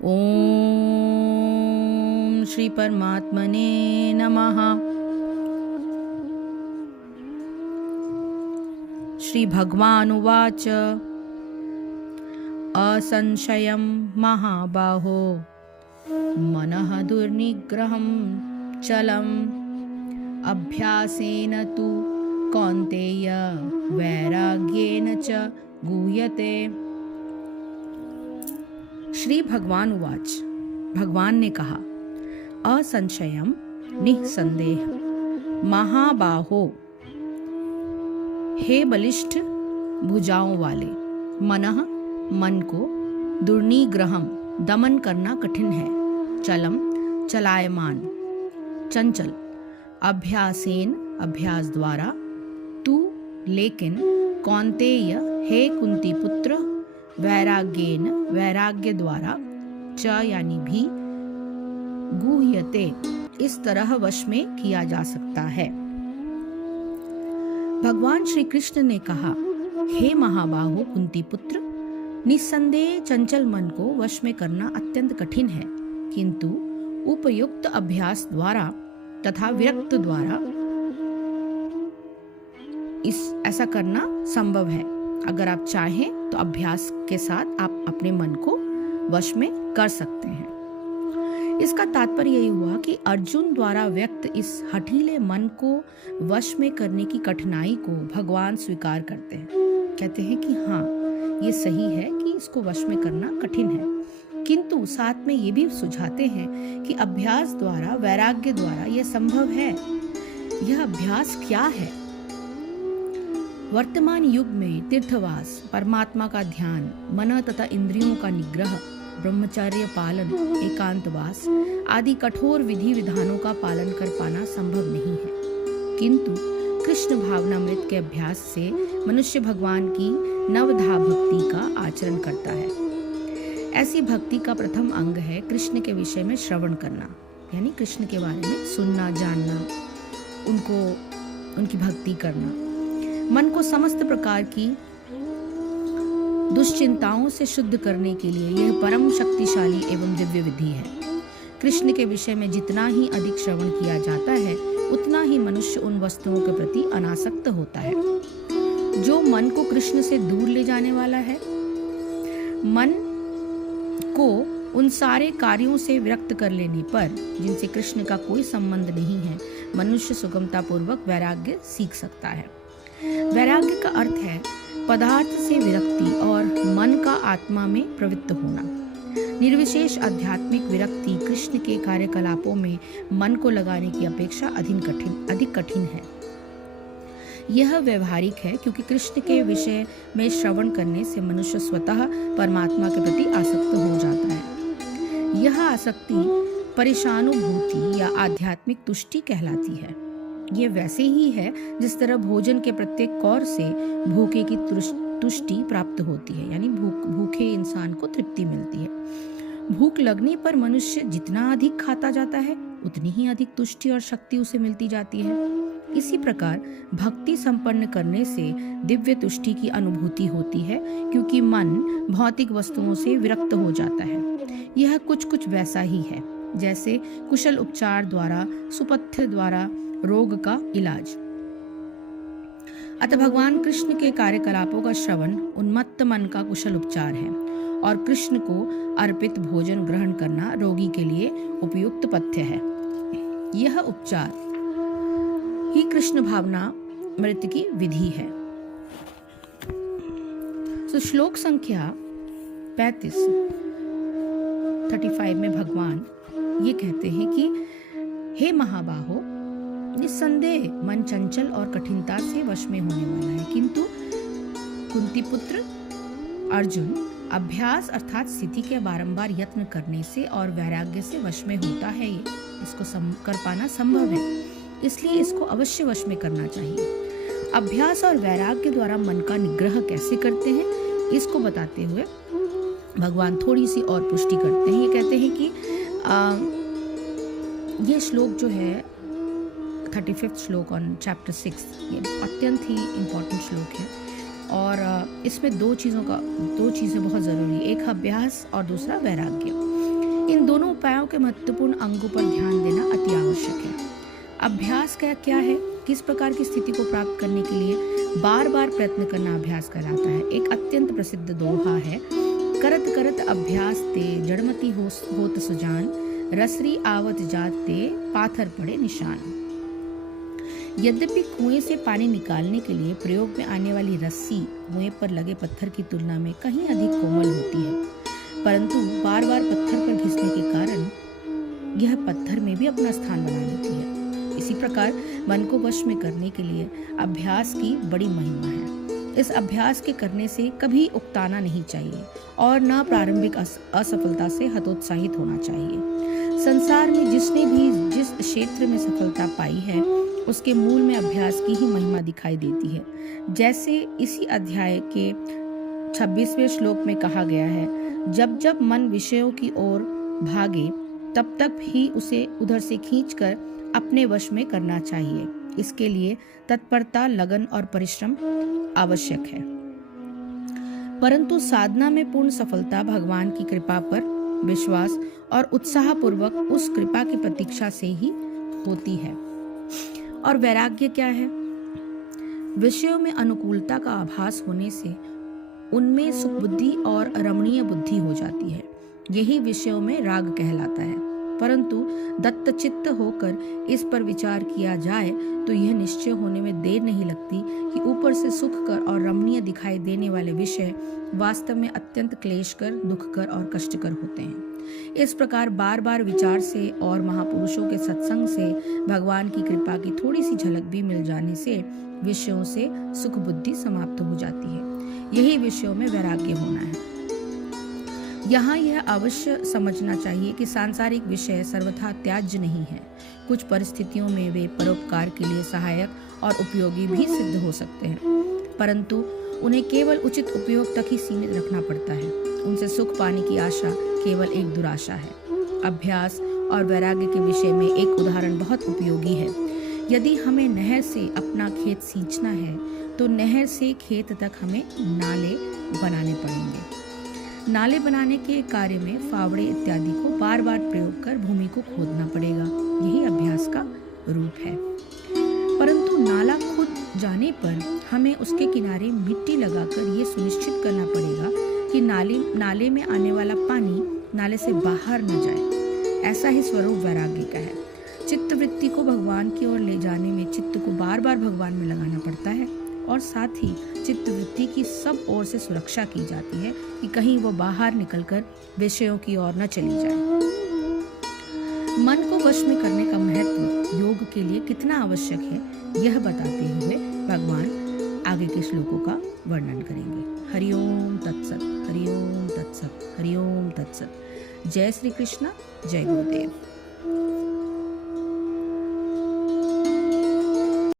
ओम श्री परमात्मने नमः। श्री भगवानुवाच असंशयं महाबाहो मनः दुर्निग्रहं चलम् अभ्यासेन तु कौन्तेय वैराग्येन च गुह्यते। श्री भगवान उवाच, भगवान ने कहा, असंशयम निसंदेह महाबाहो, हे बलिष्ठ भुजाओं वाले, मनः मन को, दुर्निग्रहम दमन करना कठिन है, चलम चलायमान, चंचल, अभ्यासेन अभ्यास द्वारा, तू लेकिन, कौन्तेय हे कुंती पुत्र, वैराग्येन वैराग्य द्वारा, च यानी भी, गुह्यते इस तरह वश में किया जा सकता है। भगवान श्री कृष्ण ने कहा, हे महाबाहो कुंती पुत्र, निस्संदेह चंचल मन को वश में करना अत्यंत कठिन है, किंतु उपयुक्त अभ्यास द्वारा तथा विरक्त द्वारा ऐसा करना संभव है। अगर आप चाहें तो अभ्यास के साथ आप अपने मन को वश में कर सकते हैं। इसका तात्पर्य यही हुआ कि अर्जुन द्वारा व्यक्त इस हठीले मन को वश में करने की कठिनाई को भगवान स्वीकार करते हैं। कहते हैं कि हाँ, ये सही है कि इसको वश में करना कठिन है, किंतु साथ में ये भी सुझाते हैं कि अभ्यास द्वारा, वैराग्य द्वारा यह संभव है। यह अभ्यास क्या है? वर्तमान युग में तीर्थवास, परमात्मा का ध्यान, मन तथा इंद्रियों का निग्रह, ब्रह्मचर्य पालन, एकांतवास आदि कठोर विधि विधानों का पालन कर पाना संभव नहीं है, किंतु कृष्ण भावनामृत के अभ्यास से मनुष्य भगवान की नवधा भक्ति का आचरण करता है। ऐसी भक्ति का प्रथम अंग है कृष्ण के विषय में श्रवण करना, यानी कृष्ण के बारे में सुनना, जानना, उनकी भक्ति करना। मन को समस्त प्रकार की दुश्चिंताओं से शुद्ध करने के लिए यह परम शक्तिशाली एवं दिव्य विधि है। कृष्ण के विषय में जितना ही अधिक श्रवण किया जाता है, उतना ही मनुष्य उन वस्तुओं के प्रति अनासक्त होता है जो मन को कृष्ण से दूर ले जाने वाला है। मन को उन सारे कार्यों से विरक्त कर लेने पर, जिनसे कृष्ण का कोई संबंध नहीं है, मनुष्य सुगमतापूर्वक वैराग्य सीख सकता है। वैराग्य का अर्थ है पदार्थ से विरक्ति और मन का आत्मा में प्रवृत्त होना। निर्विशेष आध्यात्मिक विरक्ति कृष्ण के कार्यकलापों में मन को लगाने की अपेक्षा अधिक कठिन है। यह व्यवहारिक है क्योंकि कृष्ण के विषय में श्रवण करने से मनुष्य स्वतः परमात्मा के प्रति आसक्त हो जाता है। यह आसक्ति परेशानुभूति या आध्यात्मिक तुष्टि कहलाती है। ये वैसे ही है जिस तरह भोजन के प्रत्येक कौर से भूखे की तुष्टि प्राप्त होती है, यानी भूखे इंसान को तृप्ति मिलती है। भूख लगने पर मनुष्य जितना अधिक खाता जाता है, उतनी ही अधिक तुष्टि और शक्ति उसे मिलती जाती है। इसी प्रकार भक्ति संपन्न करने से दिव्य तुष्टि की अनुभूति होती है, क्योंकि मन भौतिक वस्तुओं से विरक्त हो जाता है। यह कुछ वैसा ही है जैसे कुशल उपचार द्वारा, सुपथ्य द्वारा रोग का इलाज। अतः भगवान कृष्ण के कार्यकलापों का श्रवण उन्मत्त मन का कुशल उपचार है, और कृष्ण को अर्पित भोजन ग्रहण करना रोगी के लिए उपयुक्त पथ्य है। यह उपचार ही कृष्ण भावनामृत की विधि है। श्लोक संख्या 35 में भगवान ये कहते हैं कि हे महाबाहो, निस्संदेह मन चंचल और कठिनता से वश में होने वाला है, किंतु कुंती पुत्र अर्जुन अभ्यास अर्थात स्थिति के बारंबार यत्न करने से और वैराग्य से वश में होता है। इसको कर पाना संभव है, इसलिए इसको अवश्य वश में करना चाहिए। अभ्यास और वैराग्य द्वारा मन का निग्रह कैसे करते हैं, इसको बताते हुए भगवान थोड़ी सी और पुष्टि करते हैं। ये कहते हैं कि ये श्लोक जो है 35th श्लोक ऑन चैप्टर 6, ये अत्यंत ही इम्पोर्टेंट श्लोक है, और इसमें दो चीज़ें बहुत ज़रूरी है, एक अभ्यास और दूसरा वैराग्य। दोनों उपायों के महत्वपूर्ण अंगों पर ध्यान देना अति आवश्यक है। अभ्यास का क्या है? किस प्रकार की स्थिति को प्राप्त करने के लिए बार बार प्रयत्न करना अभ्यास कहलाता है। एक अत्यंत प्रसिद्ध दोहा है, करत करत अभ्यास ते जड़मती होत सुजान, रसरी आवत जात ते पाथर पड़े निशान। यद्यपि कुएं से पानी निकालने के लिए प्रयोग में आने वाली रस्सी कुएं पर लगे पत्थर की तुलना में कहीं अधिक कोमल होती है, परंतु बार बार पत्थर पर घिसने के कारण यह पत्थर में भी अपना स्थान बना लेती है। इसी प्रकार मन को वश में करने के लिए अभ्यास की बड़ी महिमा है। इस अभ्यास के करने से कभी उकताना नहीं चाहिए और न प्रारंभिक असफलता से हतोत्साहित होना चाहिए। संसार में जिसने भी जिस क्षेत्र में सफलता पाई है उसके मूल में अभ्यास की ही महिमा दिखाई देती है। जैसे इसी अध्याय के 26वें श्लोक में कहा गया है, जब जब मन विषयों की ओर भागे तब तक ही उसे उधर से खींचकर अपने वश में करना चाहिए। इसके लिए तत्परता, लगन और परिश्रम आवश्यक है। परंतु साधना में पूर्ण सफलता भगवान की कृपा पर विश्वास और उत्साहपूर्वक उस कृपा की प्रतीक्षा से ही होती है। और वैराग्य क्या है? विषयों में अनुकूलता का आभास होने से उनमें सुख बुद्धि और रमणीय बुद्धि हो जाती है। यही विषयों में राग कहलाता है। परंतु दत्तचित्त होकर इस पर विचार किया जाए तो यह निश्चय होने में देर नहीं लगती कि ऊपर से सुखकर और रमणीय दिखाई देने वाले विषय वास्तव में अत्यंत क्लेशकर, दुखकर और कष्टकर होते हैं। इस प्रकार बार बार विचार से और महापुरुषों के सत्संग से भगवान की कृपा की थोड़ी सी झलक भी मिल जाने से विषयों से सुख बुद्धि समाप्त हो जाती है। यही विषयों में वैराग्य होना है। यहाँ यह अवश्य समझना चाहिए कि सांसारिक विषय सर्वथा त्याज्य नहीं है। कुछ परिस्थितियों में वे परोपकार के लिए सहायक और उपयोगी भी सिद्ध हो सकते हैं, परंतु उन्हें केवल उचित उपयोग तक ही सीमित रखना पड़ता है। उनसे सुख पाने की आशा केवल एक दुराशा है। अभ्यास और वैराग्य के विषय में एक उदाहरण बहुत उपयोगी है। यदि हमें नहर से अपना खेत सींचना है तो नहर से खेत तक हमें नाले बनाने पड़ेंगे। नाले बनाने के कार्य में फावड़े इत्यादि को बार बार प्रयोग कर भूमि को खोदना पड़ेगा। यही अभ्यास का रूप है। परंतु नाला खुद जाने पर हमें उसके किनारे मिट्टी लगाकर ये सुनिश्चित करना पड़ेगा कि नाले में आने वाला पानी नाले से बाहर न जाए। ऐसा ही स्वरूप वैराग्य का है। चित्त वृत्ति को भगवान की ओर ले जाने में चित्त को बार बार भगवान में लगाना पड़ता है और साथ ही चित्त वृत्ति की सब ओर से सुरक्षा की जाती है कि कहीं वो बाहर निकलकर विषयों की ओर न चली जाए। मन को वश में करने का महत्व योग के लिए कितना आवश्यक है, यह बताते हुए भगवान आगे के श्लोकों का वर्णन करेंगे। हरिओम तत्सत, हरिओम तत्सत, हरिओम तत्सत। जय श्री कृष्ण, जय गुरुदेव।